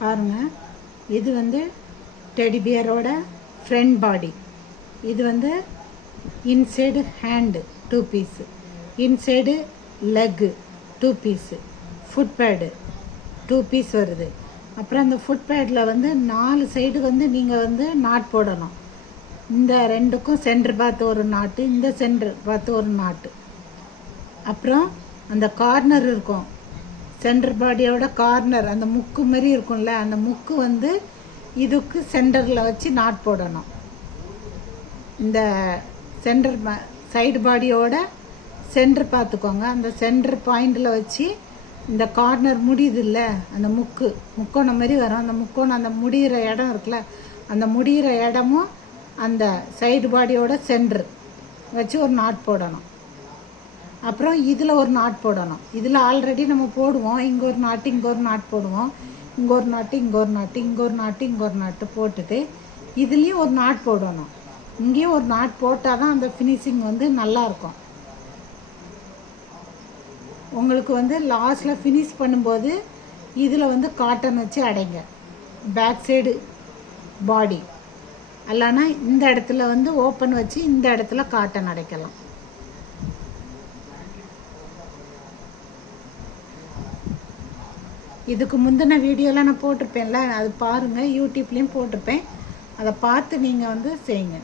பாருங்கள், இது வந்து டெடி பியரோட ஃப்ரண்ட் பாடி. இது வந்து inside hand 2 piece, inside leg 2 piece, foot pad 2 piece வருது. அப்புறம் அந்த ஃபுட் பேடில் வந்து 4 சைடு வந்து நீங்கள் வந்து நாட் போடணும். இந்த ரெண்டுக்கும் சென்டர் பார்த்து ஒரு நாட்டு, இந்த சென்டர் பார்த்து ஒரு நாட்டு. அப்புறம் அந்த கார்னர் இருக்கும், சென்டர் பாடியோட கார்னர், அந்த முக்கு மாதிரி இருக்கும்ல, அந்த முக்கு வந்து இதுக்கு சென்டரில் வச்சு நாட் போடணும். இந்த சென்டர் சைடு பாடியோட சென்டர் பார்த்துக்கோங்க, அந்த சென்டர் பாயிண்டில் வச்சு இந்த கார்னர் முடியுது இல்லை, அந்த முக்கோணம் மாதிரி வரும். அந்த முக்கோணம், அந்த முடிகிற இடம் இருக்குல்ல, அந்த முடிகிற இடமும் அந்த சைடு பாடியோட சென்டர் வச்சு ஒரு நாட் போடணும். அப்புறம் இதில் ஒரு நாட் போடணும். இதில் ஆல்ரெடி நம்ம போடுவோம், இங்கே ஒரு நாட்டு, இங்கே ஒரு நாட் போடுவோம், இங்கே ஒரு நாட்டு, இங்கே ஒரு நாட்டு, இங்கே ஒரு நாட்டு, இங்கே ஒரு நாட்டு போட்டுட்டு இதுலேயும் ஒரு நாட் போடணும். இங்கேயும் ஒரு நாட் போட்டால் தான் அந்த ஃபினிஷிங் வந்து நல்லாயிருக்கும். உங்களுக்கு வந்து லாஸ்ட்டில் ஃபினிஷ் பண்ணும்போது இதில் வந்து காட்டன் வச்சு அடைங்க, பேக் சைடு பாடி. இல்லைன்னா இந்த இடத்துல வந்து ஓப்பன் வச்சு இந்த இடத்துல காட்டன் அடைக்கலாம். இதுக்கு முந்தின வீடியோலாம் நான் போட்டிருப்பேன்ல, அது பாருங்கள், யூடியூப்லேயும் போட்டிருப்பேன், அதை பார்த்து நீங்கள் வந்து செய்யுங்க.